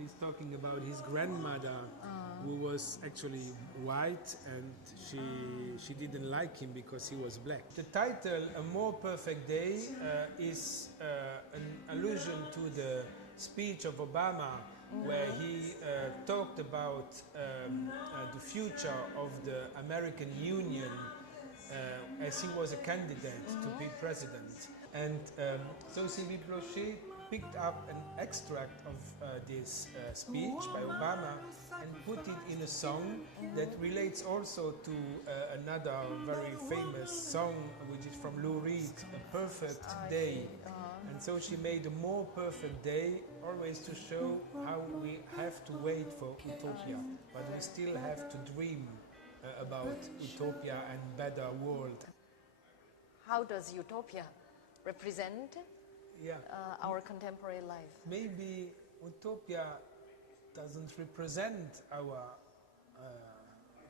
He's talking about his grandmother, who was actually white, and she didn't like him because he was black. The title, A More Perfect Day, is an allusion to the speech of Obama, where he talked about the future of the American Union as he was a candidate to be president. And so Sylvie Brochet picked up an extract of this speech by Obama and put it in a song that relates also to another very famous song, which is from Rhee, A Perfect Day. And so she made a more perfect day, always to show how we have to wait for utopia, but we still have to dream about utopia and better world. How does utopia represent our contemporary life? Maybe utopia doesn't represent our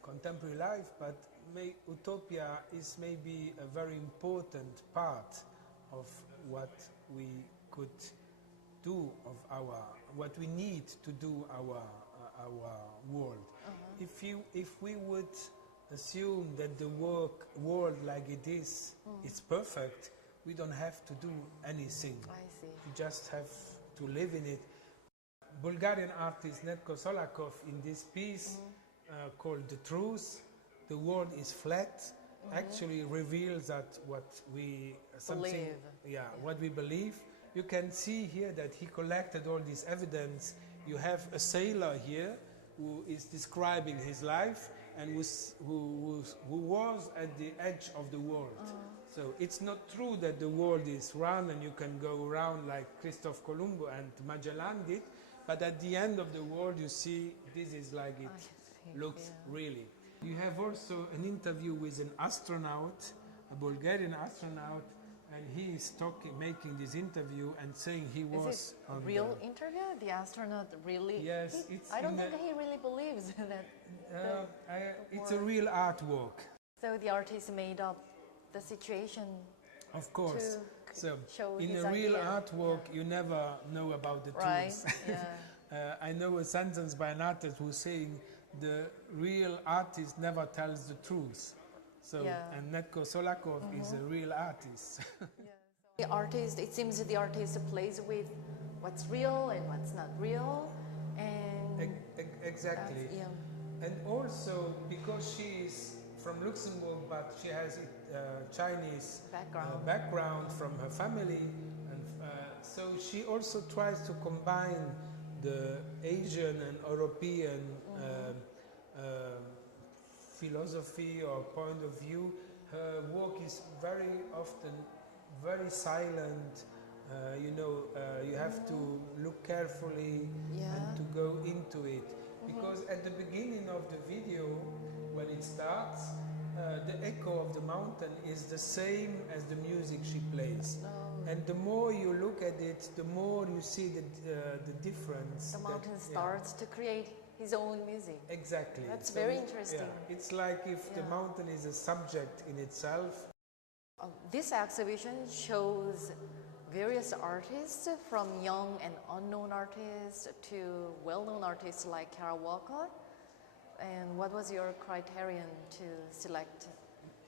contemporary life, but utopia is maybe a very important part of what we could do, of what we need to do our world. If we would assume that the world like it is perfect, we don't have to do anything. I see. We just have to live in it. Bulgarian artist Netko Solakov, in this piece called The Truth, the world is flat, actually reveals that what we what we believe. You can see here that he collected all this evidence. You have a sailor here who is describing his life and who was at the edge of the world. So it's not true that the world is round and you can go around like Christophe Colombo and Magellan did, but at the end of the world you see this is like it looks really. You have also an interview with an astronaut, a Bulgarian astronaut, and he is making this interview and saying he was Is it a real interview? The astronaut really? Yes, I don't think he really believes that. It's a real artwork. So the artist made up the situation. Of course. So show in his a real idea. artwork, you never know about the truth. Yeah. I know a sentence by an artist who's saying the real artist never tells the truth. So, and Netko Solakov is a real artist. The artist, it seems that the artist plays with what's real and what's not real, and exactly. And also because she is from Luxembourg, but she has a Chinese background from her family, and so she also tries to combine the Asian and European philosophy or point of view. Her work is very often very silent. You have to look carefully and to go into it, because at the beginning of the video, when it starts, the echo of the mountain is the same as the music she plays. And the more you look at it, the more you see the difference. The mountain starts to create his own music. Exactly. That's very interesting. It's like if the mountain is a subject in itself. This exhibition shows various artists, from young and unknown artists to well-known artists like Kara Walcott. And what was your criterion to select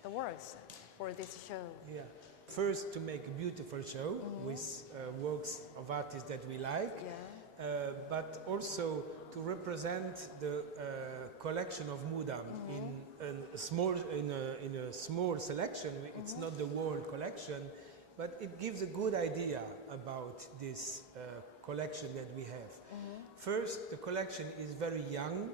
the works for this show? Yeah. First, to make a beautiful show with works of artists that we like, but also to represent the collection of Mudam in a small selection. It's not the whole collection, but it gives a good idea about this collection that we have. First, the collection is very young.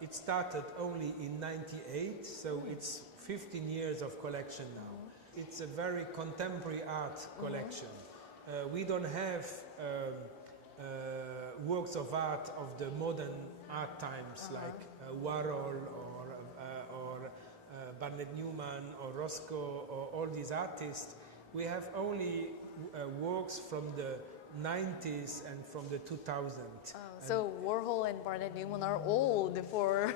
It started only in '98, so it's 15 years of collection now. It's a very contemporary art collection. We don't have works of art of the modern art times like Warhol or Barnett Newman or Roscoe or all these artists. We have only works from the 90s and from the 2000s. So Warhol and Barnett Newman are old for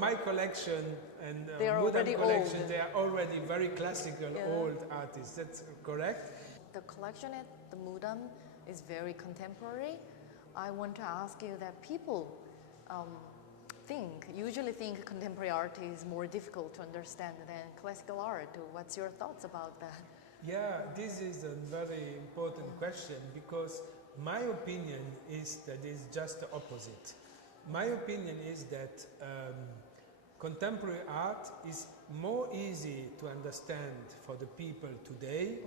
my collection and Mudam collection. They are already very classical old artists. That's correct. The collection at the Mudam is very contemporary. I want to ask you that people usually think contemporary art is more difficult to understand than classical art. What's your thoughts about that? Yeah, this is a very important question because my opinion is that it's just the opposite. My opinion is that contemporary art is more easy to understand for the people today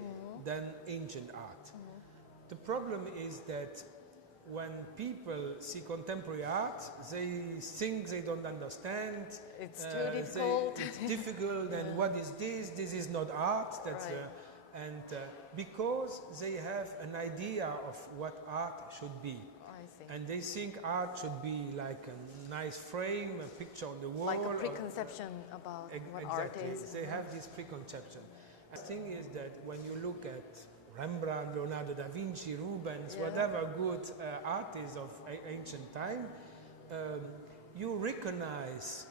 than ancient art. The problem is that when people see contemporary art, they think they don't understand. It's too difficult. It's difficult, and what is this? This is not art. That's right. Because they have an idea of what art should be. I see. And they think art should be like a nice frame, a picture on the wall. Like a preconception about what art is. They have this preconception. The thing is that when you look at Rembrandt, Leonardo da Vinci, Rubens, whatever good artists of ancient time, you recognize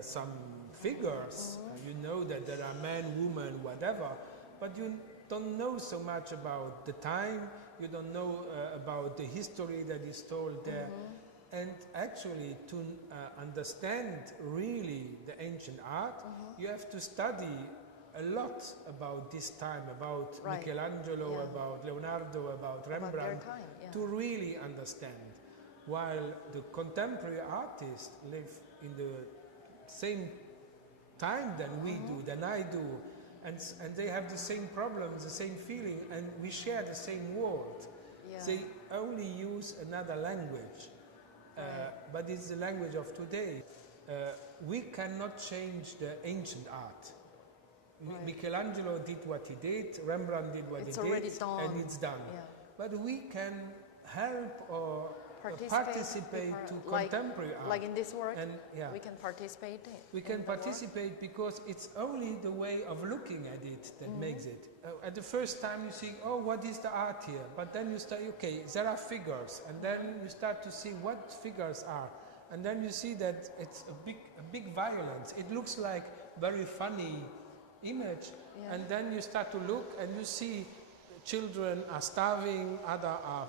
some figures. You know that there are men, women, whatever, but you don't know so much about the time. You don't know about the history that is told there. And actually, to understand really the ancient art, you have to study a lot about this time, about Michelangelo, about Leonardo, about Rembrandt, to really understand. While the contemporary artists live in the same time than we do, than I do, and they have the same problems, the same feeling, and we share the same world. They only use another language, but it's the language of today. We cannot change the ancient art. Michelangelo did what he did, Rembrandt did what he did, and it's done. But we can help or participate to contemporary art. Like in this work, and, we can participate. We can participate because it's only the way of looking at it that makes it. At the first time you think, oh, what is the art here? But then you start, okay, there are figures, and then you start to see what figures are. And then you see that it's a big violence. It looks like very funny image, and then you start to look and you see children are starving, other are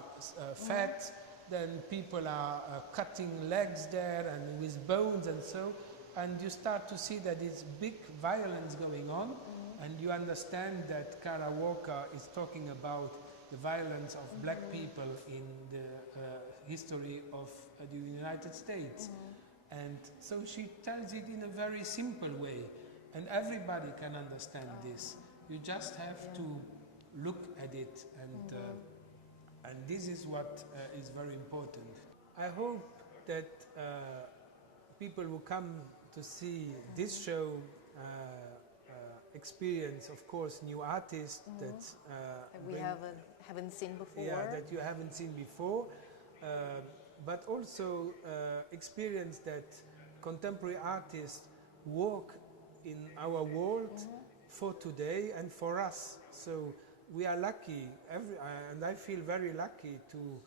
fat, then people are cutting legs there and with bones and so, and you start to see that it's big violence going on, and you understand that Kara Walker is talking about the violence of black people in the history of the United States. And so she tells it in a very simple way. And everybody can understand this. You just have to look at it, and this is what is very important. I hope that people who come to see this show experience, of course, new artists that we haven't seen before. Yeah, that you haven't seen before, but also experience that contemporary artists work in our world for today and for us. So we are lucky, and I feel very lucky to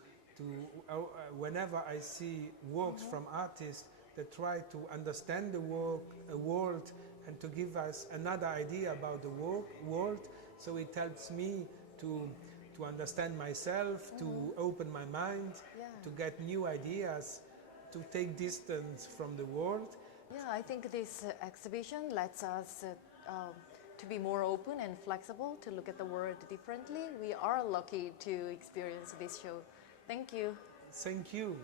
whenever I see works from artists that try to understand the world and to give us another idea about the world. So it helps me to understand myself, to open my mind, to get new ideas, to take distance from the world. Yeah, I think this exhibition lets us to be more open and flexible, to look at the world differently. We are lucky to experience this show. Thank you. Thank you.